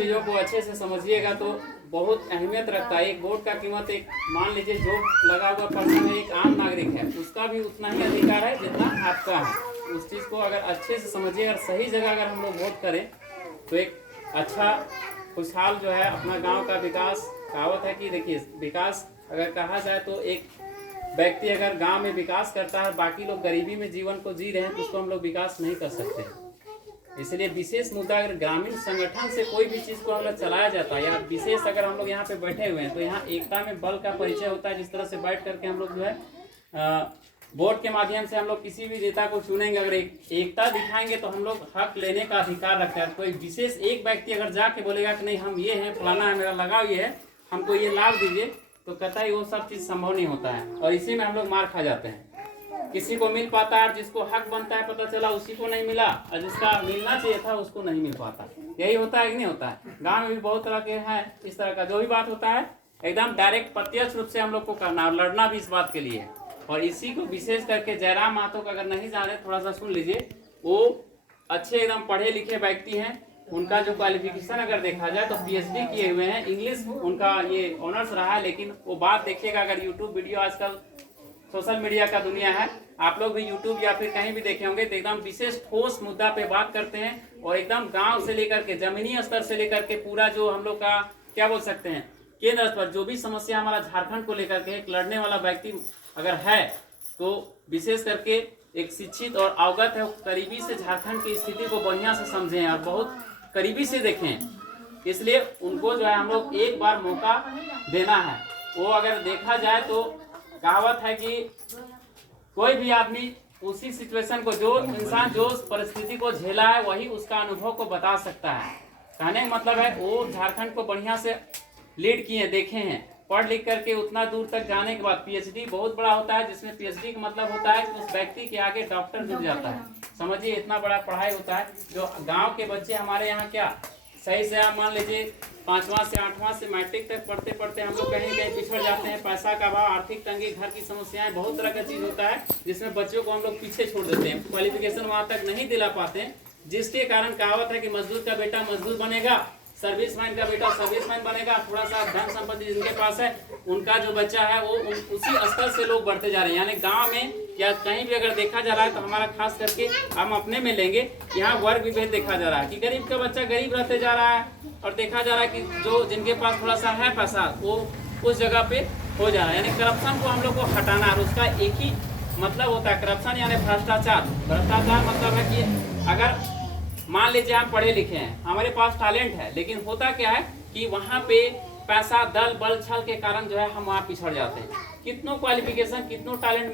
चीज़ों को अच्छे से समझिएगा तो बहुत अहमियत रखता है। एक वोट का कीमत, एक मान लीजिए जो लगा हुआ पर्सन है, एक आम नागरिक है, उसका भी उतना ही अधिकार है जितना आपका है। उस चीज़ को अगर अच्छे से समझिए और सही जगह अगर हम लोग वोट करें तो एक अच्छा खुशहाल जो है अपना गांव का विकास। कहावत है कि देखिए, विकास अगर कहा जाए तो एक व्यक्ति अगर गांव में विकास करता है, बाकी लोग गरीबी में जीवन को जी रहे हैं, तो उसको हम लोग विकास नहीं कर सकते। इसलिए विशेष मुद्दा, अगर ग्रामीण संगठन से कोई भी चीज़ को हम लोग चलाया जाता है, या विशेष अगर हम लोग यहाँ पे बैठे हुए हैं तो यहाँ एकता में बल का परिचय होता है। जिस तरह से बैठ करके हम लोग जो है वोट के माध्यम से हम लोग किसी भी नेता को चुनेंगे, अगर एकता दिखाएंगे तो हम लोग हक लेने का अधिकार रखते हैं। कोई विशेष एक व्यक्ति अगर जाके बोलेगा कि नहीं हम ये हैं, फलाना है, मेरा लगाव ये है, हमको ये लाभ दीजिए, तो कहता है वो सब चीज़ संभव नहीं होता है और इसी में हम लोग मार खा जाते हैं। किसी को मिल पाता है, जिसको हक बनता है पता चला उसी को नहीं मिला, और जिसका मिलना चाहिए था उसको नहीं मिल पाता। यही होता है कि नहीं होता है? गाँव में भी बहुत तरह के हैं इस तरह का। जो भी बात होता है एकदम डायरेक्ट प्रत्यक्ष रूप से हम लोग को करना और लड़ना भी इस बात के लिए। और इसी को विशेष करके जयराम महतो का अगर नहीं जाने, थोड़ा सा सुन लीजिए। वो अच्छे एकदम पढ़े लिखे व्यक्ति हैं। उनका जो क्वालिफिकेशन अगर देखा जाए तो पीएचडी किए हुए हैं, इंग्लिश उनका ये ऑनर्स रहा है। लेकिन वो बात देखिएगा, अगर यूट्यूब वीडियो, आजकल सोशल मीडिया का दुनिया है, आप लोग भी यूट्यूब या फिर कहीं भी देखे होंगे, तो एकदम विशेष ठोस मुद्दा पे बात करते हैं और एकदम गांव से लेकर के जमीनी स्तर से लेकर के पूरा जो हम लोग का क्या बोल सकते हैं केंद्र स्तर पर जो भी समस्या हमारा झारखंड को लेकर के एक लड़ने वाला व्यक्ति अगर है तो विशेष करके एक शिक्षित और अवगत है, करीबी से झारखंड की स्थिति को बढ़िया से समझें और बहुत करीबी से देखें। इसलिए उनको जो है हम लोग एक बार मौका देना है। वो अगर देखा जाए तो कहावत है कि कोई भी आदमी उसी सिचुएशन को, जो इंसान जो परिस्थिति को झेला है वही उसका अनुभव को बता सकता है। कहने का मतलब है वो झारखंड को बढ़िया से लीड किए, देखे हैं, पढ़ लिख करके उतना दूर तक जाने के बाद पीएचडी बहुत बड़ा होता है, जिसमें पीएचडी का मतलब होता है कि उस व्यक्ति के आगे डॉक्टर जुड़ जाता है। समझिए इतना बड़ा पढ़ाई होता है। जो गांव के बच्चे हमारे यहाँ क्या सही से आप मान लीजिए 5वां से 8वां से मैट्रिक तक पढ़ते पढ़ते हम लोग कहीं कहीं पिछड़ जाते हैं। पैसा का अभाव, आर्थिक तंगी, घर की समस्याएं, बहुत तरह का चीज़ होता है जिसमें बच्चों को हम लोग पीछे छोड़ देते हैं, क्वालिफिकेशन वहाँ तक नहीं दिला पाते हैं, जिसके कारण कहावत है कि मजदूर का बेटा मजदूर बनेगा, सर्विसमैन का बेटा सर्विसमैन बनेगा। थोड़ा सा धन संपत्ति जिनके पास है उनका जो बच्चा है वो उसी स्तर से लोग बढ़ते जा रहे हैं। यानी गांव में या कहीं भी अगर देखा जा रहा है तो हमारा खास करके हम अपने में लेंगे, यहाँ वर्ग विभेद देखा जा रहा है कि गरीब का बच्चा गरीब रहते जा रहा है और देखा जा रहा है कि जो जिनके पास थोड़ा सा है पैसा वो उस जगह पे हो जा रहा है। यानी करप्शन को हम लोग को हटाना, और उसका एक ही मतलब होता है करप्शन यानी भ्रष्टाचार। भ्रष्टाचार मतलब है कि अगर मान लीजिए हम पढ़े लिखे हैं, हमारे पास टैलेंट है, लेकिन होता क्या है कि वहाँ पे पैसा, दल बल, छल के कारण जो है हम वहाँ पिछड़ जाते हैं। कितनों क्वालिफिकेशन, कितनों टैलेंट